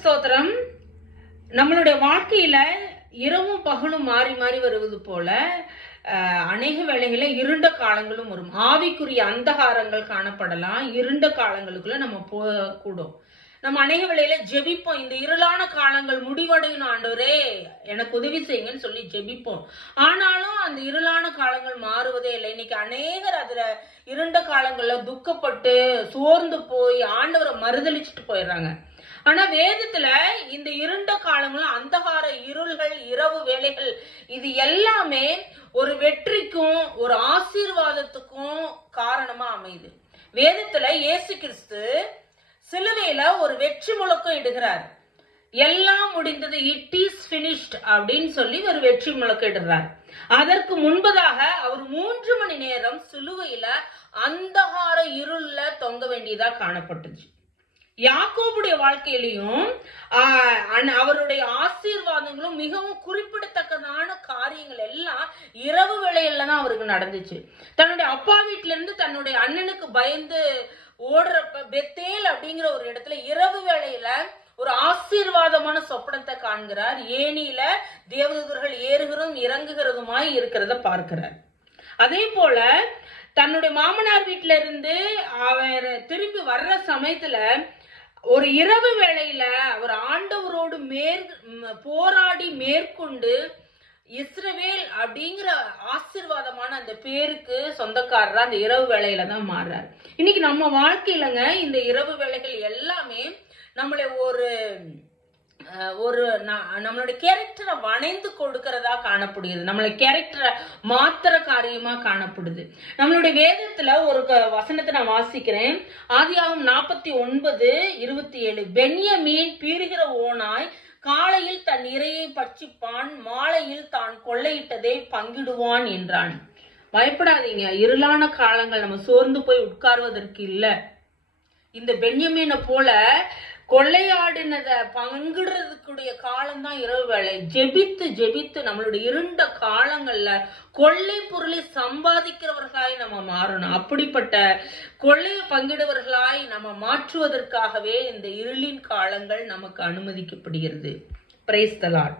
ஸ்தோத்திரம். நம்மளுடைய வாழ்க்கையில இரவும் பகலும் மாறி மாறி வருவது போல அநேக வேளைகளில் இருண்ட காலங்களும் வரும். ஆவிக்குரிய அந்தகாரங்கள் காணப்படலாம். இருண்ட காலங்களுக்குள்ள நம்ம போகக்கூடும். நம்ம அநேக வேளையில ஜெபிப்போம், இந்த இருளான காலங்கள் முடிவடையும் ஆண்டவரே எனக்கு உதவி செய்யுங்கன்னு சொல்லி ஜெபிப்போம். ஆனாலும் அந்த இருளான காலங்கள் மாறுவதே இல்லை. இன்னைக்கு அநேகர் அதுல இருண்ட காலங்கள்ல துக்கப்பட்டு சோர்ந்து போய் ஆண்டவரை மறுதளிச்சுட்டு போயிடுறாங்க. ஆனா வேதத்துல இந்த இருண்ட காலங்களும் அந்தகார இருள்கள் இரவு வேலைகள் இது எல்லாமே ஒரு வெற்றிக்கும் ஒரு ஆசீர்வாதத்துக்கும் காரணமா அமையுது. வேதத்துல இயேசு கிறிஸ்து சிலுவையில ஒரு வெற்றி முழக்கம் இடுகிறார். எல்லாம் முடிந்தது, இட் இஸ் பினிஷ்ட் அப்படின்னு சொல்லி ஒரு வெற்றி முழக்கம் இடுறார். அதற்கு முன்பதாக அவர் 3 மணி நேரம் சிலுவையில அந்தகார இருள்ல தொங்க வேண்டியதா காணப்பட்டுச்சு. யாக்கோபுடைய வாழ்க்கையிலையும் அவருடைய ஆசீர்வாதங்களும் மிகவும் குறிப்பிடத்தக்கதான காரியங்கள் எல்லாம் இரவு வேளையில தான் அவருக்கு நடந்துச்சு. தன்னுடைய அப்பா வீட்டுல இருந்து தன்னுடைய அண்ணனுக்கு பயந்து ஓடுறப்ப பெத்தேல் அப்படிங்கிற ஒரு இடத்துல இரவு வேளையில ஒரு ஆசீர்வாதமான சொப்பனத்தை காண்கிறார். ஏனியில தேவதூதர்கள் ஏறுகிறதும் இறங்குகிறதுமாய் இருக்கிறத பார்க்கிறார். அதே போல தன்னுடைய மாமனார் வீட்டுல இருந்து அவர் திரும்பி வர்ற சமயத்துல ஒரு இரவு வேளையில அவர் ஆண்டவரோடு போராடி மேற்கொண்டு இஸ்ரவேல் அப்படிங்கிற ஆசீர்வாதமான அந்த பேருக்கு சொந்தக்காரரா அந்த இரவு வேளையில தான் மாறுறாரு. இன்னைக்கு நம்ம வாழ்க்கையிலங்க இந்த இரவு வேளைகள் எல்லாமே நம்மளை நம்மளுடைய கேரக்டரை வணைந்து கொடுக்கிறதா காணப்படுகிறது. நம்மளுடைய கேரக்டரை மாத்திர காரியமா காணப்படுது. நம்மளுடைய வேதத்துல ஒரு வசனத்தை நான் வாசிக்கிறேன். ஆதியாகமம் 49:27. பென்யமீன் பீறுகிற ஓனாய் காலையில் தன் இரையை பட்சிப்பான், மாலையில் தான் கொள்ளையிட்டதை பங்கிடுவான் என்றான். பயப்படாதீங்க, இருளான காலங்கள் நம்ம சோர்ந்து போய் உட்கார்வதற்கு இல்லை. இந்த பென்யமீனை போல கொள்ளையாடினதை பங்கிடுறதுக்குடைய காலம்தான் இரவு வேலை. ஜெபித்து ஜெபித்து நம்மளுடைய இருண்ட காலங்கள்ல கொள்ளை பொருளை சம்பாதிக்கிறவர்களாய் நம்ம மாறணும். அப்படிப்பட்ட கொள்ளையை பங்கிடுவர்களாய் நம்ம மாற்றுவதற்காகவே இந்த இருளின் காலங்கள் நமக்கு அனுமதிக்கப்படுகிறது. Praise the Lord.